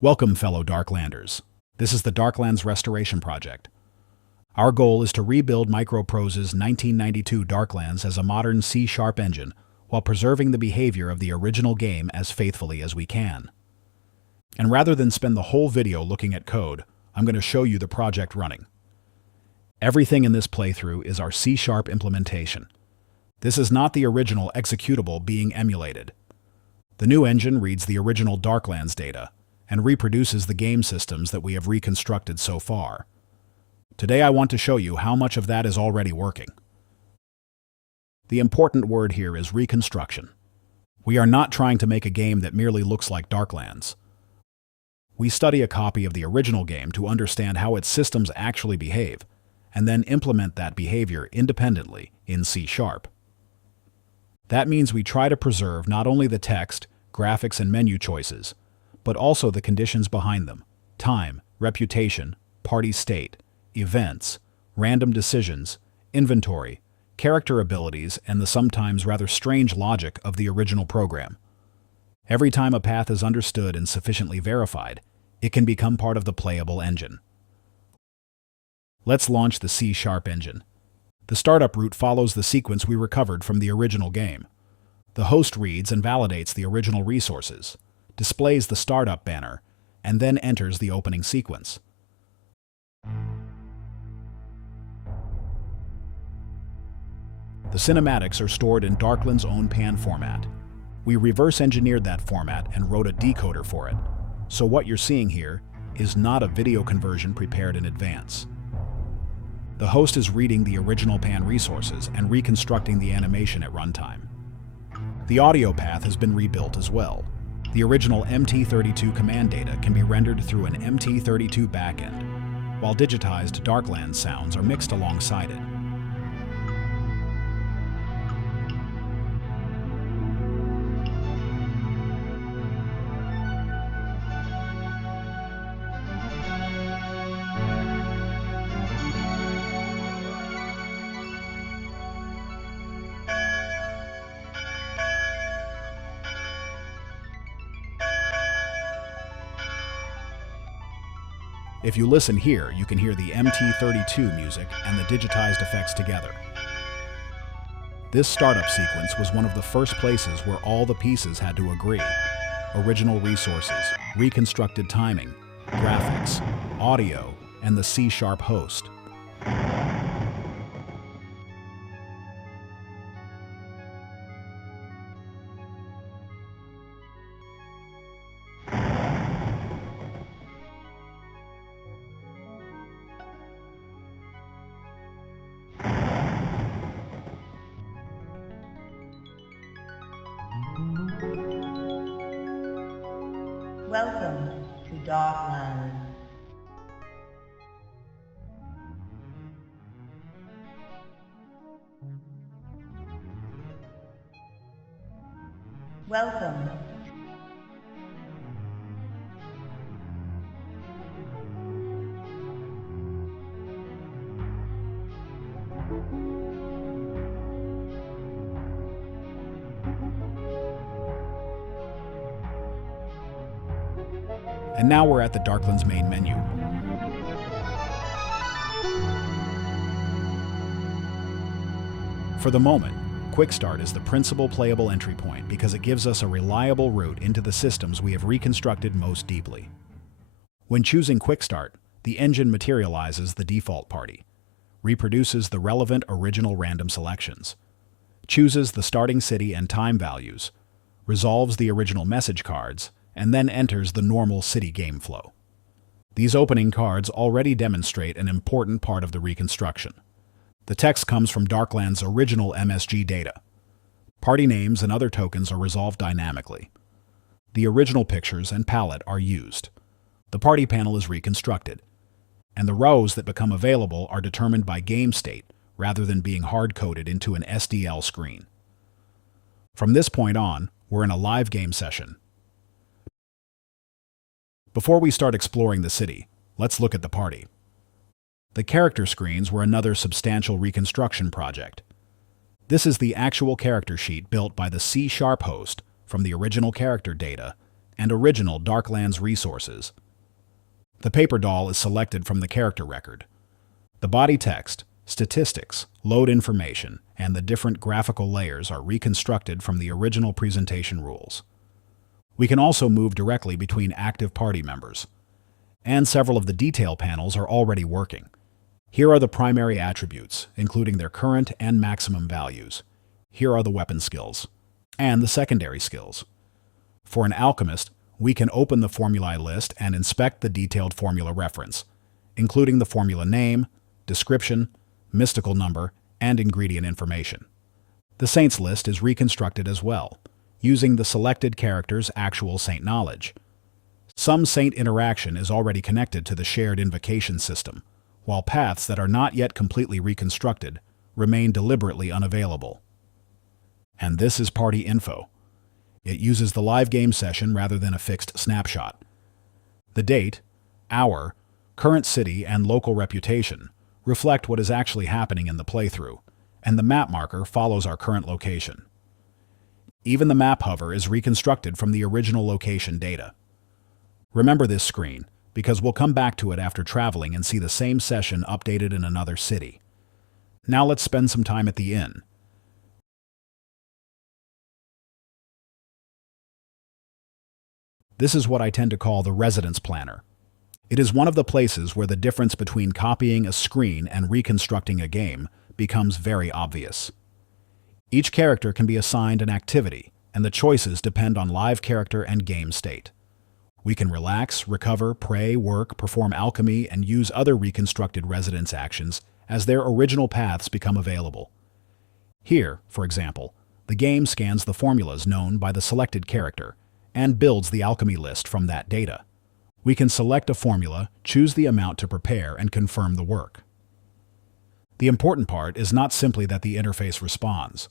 Welcome, fellow Darklanders. This is the Darklands Restoration Project. Our goal is to rebuild MicroProse's 1992 Darklands as a modern C# engine while preserving the behavior of the original game as faithfully as we can. And rather than spend the whole video looking at code, I'm going to show you the project running. Everything in this playthrough is our C# implementation. This is not the original executable being emulated. The new engine reads the original Darklands data and reproduces the game systems that we have reconstructed so far. Today I want to show you how much of that is already working. The important word here is reconstruction. We are not trying to make a game that merely looks like Darklands. We study a copy of the original game to understand how its systems actually behave, and then implement that behavior independently in C#. That means we try to preserve not only the text, graphics, and menu choices, but also the conditions behind them: time, reputation, party state, events, random decisions, inventory, character abilities, and the sometimes rather strange logic of the original program. Every time a path is understood and sufficiently verified, it can become part of the playable engine. Let's launch the C# engine. The startup route follows the sequence we recovered from the original game. The host reads and validates the original resources, displays the startup banner, and then enters the opening sequence. The cinematics are stored in Darklands' own PAN format. We reverse engineered that format and wrote a decoder for it. So what you're seeing here is not a video conversion prepared in advance. The host is reading the original PAN resources and reconstructing the animation at runtime. The audio path has been rebuilt as well. The original MT32 command data can be rendered through an MT32 backend, while digitized Darklands sounds are mixed alongside it. If you listen here, you can hear the MT32 music and the digitized effects together. This startup sequence was one of the first places where all the pieces had to agree. Original resources, reconstructed timing, graphics, audio, and the C# host. Welcome to Darklands. Welcome. And now we're at the Darklands main menu. For the moment, Quick Start is the principal playable entry point because it gives us a reliable route into the systems we have reconstructed most deeply. When choosing Quick Start, the engine materializes the default party, reproduces the relevant original random selections, chooses the starting city and time values, resolves the original message cards, and then enters the normal city game flow. These opening cards already demonstrate an important part of the reconstruction. The text comes from Darklands' original MSG data. Party names and other tokens are resolved dynamically. The original pictures and palette are used. The party panel is reconstructed, and the rows that become available are determined by game state rather than being hard-coded into an SDL screen. From this point on, we're in a live game session. Before we start exploring the city, let's look at the party. The character screens were another substantial reconstruction project. This is the actual character sheet built by the C# host from the original character data and original Darklands resources. The paper doll is selected from the character record. The body text, statistics, load information, and the different graphical layers are reconstructed from the original presentation rules. We can also move directly between active party members. And several of the detail panels are already working. Here are the primary attributes, including their current and maximum values. Here are the weapon skills, and the secondary skills. For an alchemist, we can open the formulae list and inspect the detailed formula reference, including the formula name, description, mystical number, and ingredient information. The saints list is reconstructed as well, using the selected character's actual saint knowledge. Some saint interaction is already connected to the shared invocation system, while paths that are not yet completely reconstructed remain deliberately unavailable. And this is party info. It uses the live game session rather than a fixed snapshot. The date, hour, current city, and local reputation reflect what is actually happening in the playthrough, and the map marker follows our current location. Even the map hover is reconstructed from the original location data. Remember this screen, because we'll come back to it after traveling and see the same session updated in another city. Now let's spend some time at the inn. This is what I tend to call the residence planner. It is one of the places where the difference between copying a screen and reconstructing a game becomes very obvious. Each character can be assigned an activity, and the choices depend on live character and game state. We can relax, recover, pray, work, perform alchemy, and use other reconstructed residence actions as their original paths become available. Here, for example, the game scans the formulas known by the selected character and builds the alchemy list from that data. We can select a formula, choose the amount to prepare, and confirm the work. The important part is not simply that the interface responds.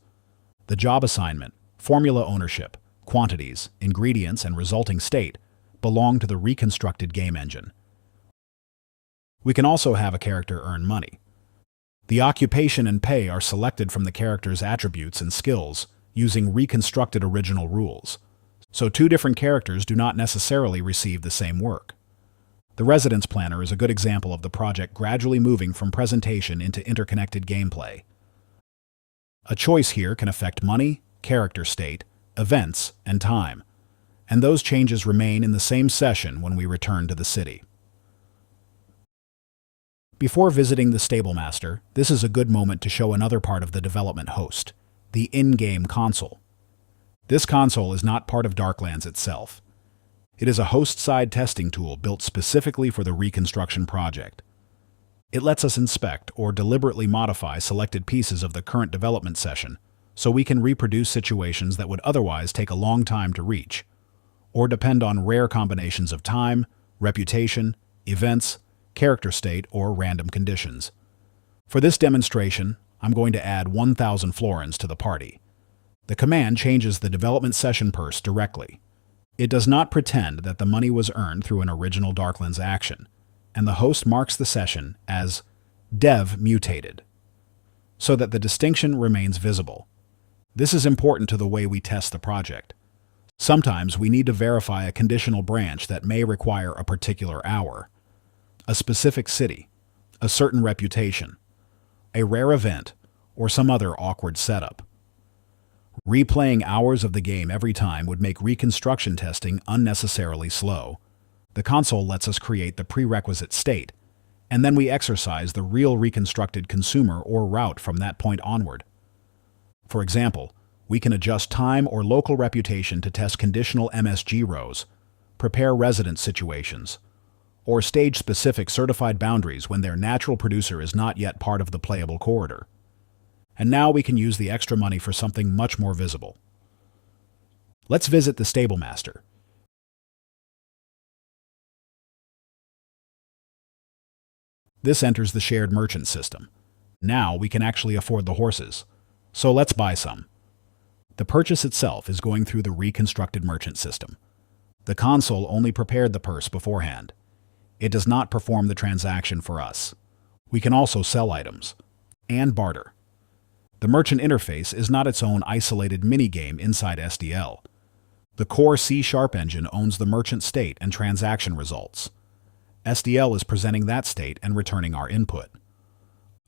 The job assignment, formula ownership, quantities, ingredients, and resulting state belong to the reconstructed game engine. We can also have a character earn money. The occupation and pay are selected from the character's attributes and skills using reconstructed original rules, so two different characters do not necessarily receive the same work. The Residence Planner is a good example of the project gradually moving from presentation into interconnected gameplay. A choice here can affect money, character state, events, and time, and those changes remain in the same session when we return to the city. Before visiting the Stablemaster, this is a good moment to show another part of the development host, the in-game console. This console is not part of Darklands itself. It is a host-side testing tool built specifically for the Reconstruction project. It lets us inspect or deliberately modify selected pieces of the current development session so we can reproduce situations that would otherwise take a long time to reach, or depend on rare combinations of time, reputation, events, character state, or random conditions. For this demonstration, I'm going to add 1,000 florins to the party. The command changes the development session purse directly. It does not pretend that the money was earned through an original Darklands action, and the host marks the session as dev mutated, so that the distinction remains visible. This is important to the way we test the project. Sometimes we need to verify a conditional branch that may require a particular hour, a specific city, a certain reputation, a rare event, or some other awkward setup. Replaying hours of the game every time would make reconstruction testing unnecessarily slow. The console lets us create the prerequisite state, and then we exercise the real reconstructed consumer or route from that point onward. For example, we can adjust time or local reputation to test conditional MSG rows, prepare resident situations, or stage specific certified boundaries when their natural producer is not yet part of the playable corridor. And now we can use the extra money for something much more visible. Let's visit the Stablemaster. This enters the shared merchant system. Now we can actually afford the horses, so let's buy some. The purchase itself is going through the reconstructed merchant system. The console only prepared the purse beforehand. It does not perform the transaction for us. We can also sell items and barter. The merchant interface is not its own isolated minigame inside SDL. The core C# engine owns the merchant state and transaction results. SDL is presenting that state and returning our input.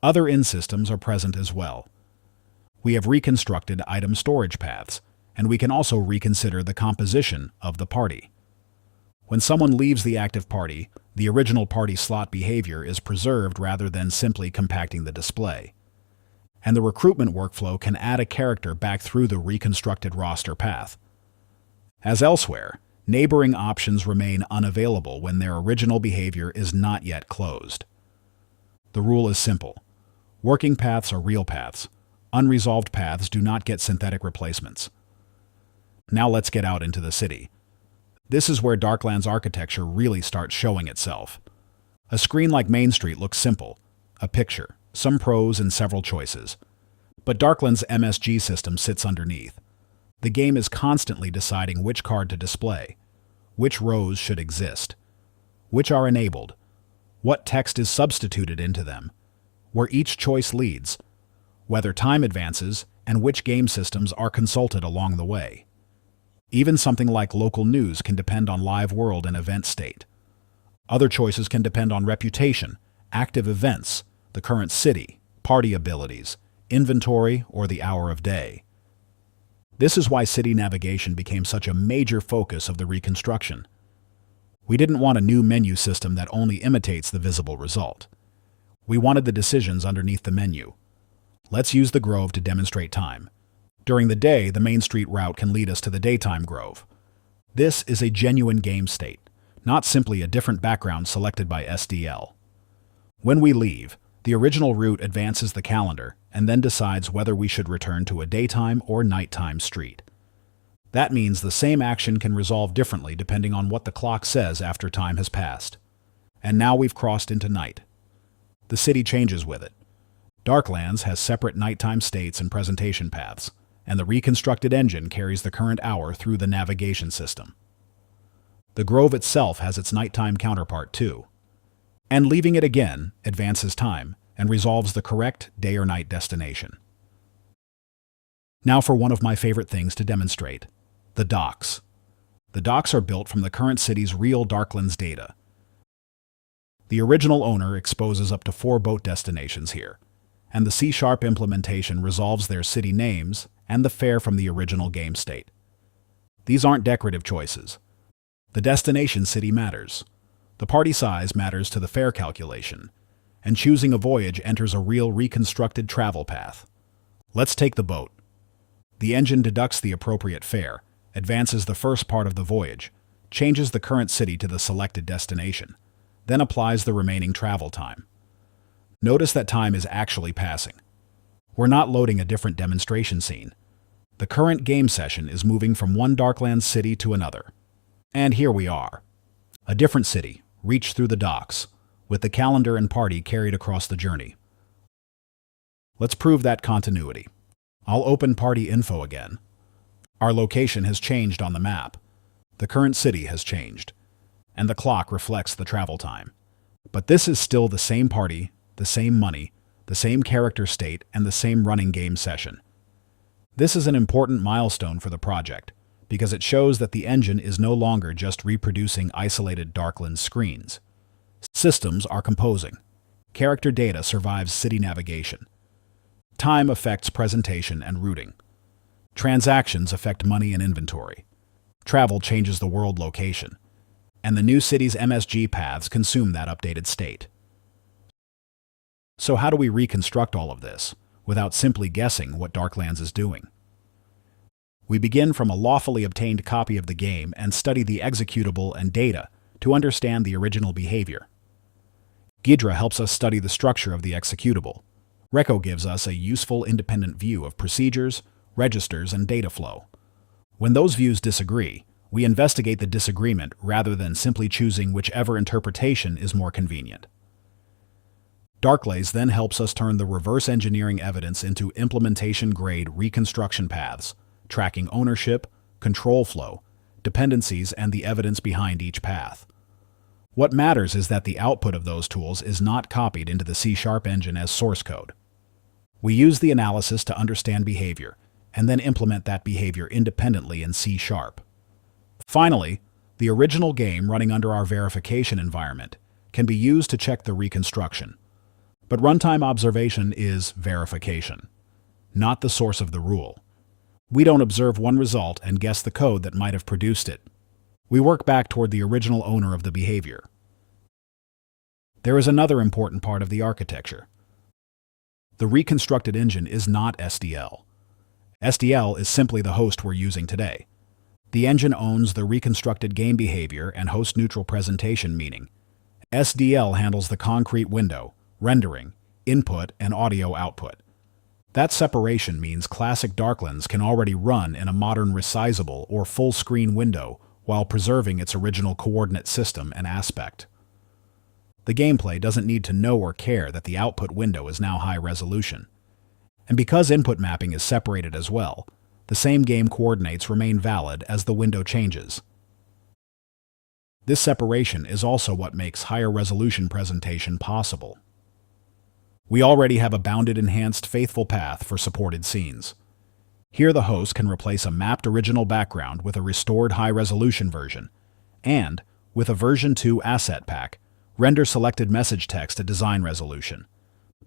Other in-systems are present as well. We have reconstructed item storage paths, and we can also reconsider the composition of the party. When someone leaves the active party, the original party slot behavior is preserved rather than simply compacting the display. And the recruitment workflow can add a character back through the reconstructed roster path. As elsewhere, neighboring options remain unavailable when their original behavior is not yet closed. The rule is simple. Working paths are real paths. Unresolved paths do not get synthetic replacements. Now let's get out into the city. This is where Darklands architecture really starts showing itself. A screen like Main Street looks simple. A picture, some prose, and several choices. But Darklands' MSG system sits underneath. The game is constantly deciding which card to display, which rows should exist, which are enabled, what text is substituted into them, where each choice leads, whether time advances, and which game systems are consulted along the way. Even something like local news can depend on live world and event state. Other choices can depend on reputation, active events, the current city, party abilities, inventory, or the hour of day. This is why city navigation became such a major focus of the reconstruction. We didn't want a new menu system that only imitates the visible result. We wanted the decisions underneath the menu. Let's use the grove to demonstrate time. During the day, the Main Street route can lead us to the daytime grove. This is a genuine game state, not simply a different background selected by SDL. When we leave, the original route advances the calendar and then decides whether we should return to a daytime or nighttime street. That means the same action can resolve differently depending on what the clock says after time has passed. And now we've crossed into night. The city changes with it. Darklands has separate nighttime states and presentation paths, and the reconstructed engine carries the current hour through the navigation system. The grove itself has its nighttime counterpart too. And leaving it again advances time and resolves the correct day or night destination. Now for one of my favorite things to demonstrate, the docks. The docks are built from the current city's real Darklands data. The original owner exposes up to 4 boat destinations here, and the C# implementation resolves their city names and the fare from the original game state. These aren't decorative choices. The destination city matters. The party size matters to the fare calculation, and choosing a voyage enters a real reconstructed travel path. Let's take the boat. The engine deducts the appropriate fare, advances the first part of the voyage, changes the current city to the selected destination, then applies the remaining travel time. Notice that time is actually passing. We're not loading a different demonstration scene. The current game session is moving from one Darklands city to another. And here we are. A different city, reached through the docks, with the calendar and party carried across the journey. Let's prove that continuity. I'll open party info again. Our location has changed on the map. The current city has changed, and the clock reflects the travel time. But this is still the same party, the same money, the same character state, and the same running game session. This is an important milestone for the project, because it shows that the engine is no longer just reproducing isolated Darklands screens. Systems are composing. Character data survives city navigation. Time affects presentation and routing. Transactions affect money and inventory. Travel changes the world location. And the new city's MSG paths consume that updated state. So how do we reconstruct all of this, without simply guessing what Darklands is doing? We begin from a lawfully obtained copy of the game and study the executable and data to understand the original behavior. Ghidra helps us study the structure of the executable. Reco gives us a useful independent view of procedures, registers, and data flow. When those views disagree, we investigate the disagreement rather than simply choosing whichever interpretation is more convenient. Darklands then helps us turn the reverse engineering evidence into implementation-grade reconstruction paths, tracking ownership, control flow, dependencies, and the evidence behind each path. What matters is that the output of those tools is not copied into the C# engine as source code. We use the analysis to understand behavior, and then implement that behavior independently in C#. Finally, the original game running under our verification environment can be used to check the reconstruction. But runtime observation is verification, not the source of the rule. We don't observe one result and guess the code that might have produced it. We work back toward the original owner of the behavior. There is another important part of the architecture. The reconstructed engine is not SDL. SDL is simply the host we're using today. The engine owns the reconstructed game behavior and host-neutral presentation, meaning SDL handles the concrete window, rendering, input, and audio output. That separation means classic Darklands can already run in a modern resizable or full-screen window while preserving its original coordinate system and aspect. The gameplay doesn't need to know or care that the output window is now high resolution. And because input mapping is separated as well, the same game coordinates remain valid as the window changes. This separation is also what makes higher resolution presentation possible. We already have a bounded enhanced faithful path for supported scenes. Here the host can replace a mapped original background with a restored high-resolution version, and, with a version 2 asset pack, render selected message text at design resolution.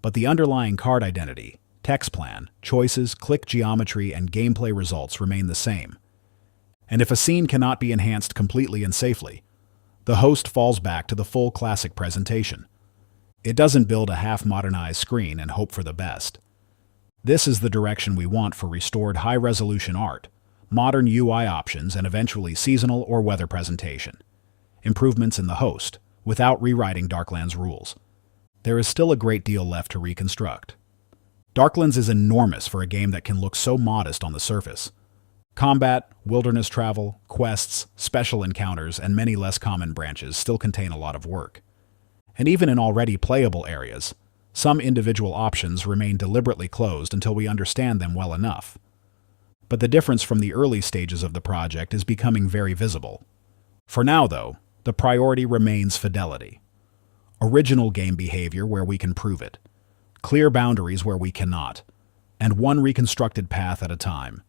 But the underlying card identity, text plan, choices, click geometry, and gameplay results remain the same. And if a scene cannot be enhanced completely and safely, the host falls back to the full classic presentation. It doesn't build a half-modernized screen and hope for the best. This is the direction we want for restored high-resolution art, modern UI options, and eventually seasonal or weather presentation. Improvements in the host, without rewriting Darklands rules. There is still a great deal left to reconstruct. Darklands is enormous for a game that can look so modest on the surface. Combat, wilderness travel, quests, special encounters, and many less common branches still contain a lot of work. And even in already playable areas, some individual options remain deliberately closed until we understand them well enough. But the difference from the early stages of the project is becoming very visible. For now, though, the priority remains fidelity. Original game behavior where we can prove it, clear boundaries where we cannot, and one reconstructed path at a time.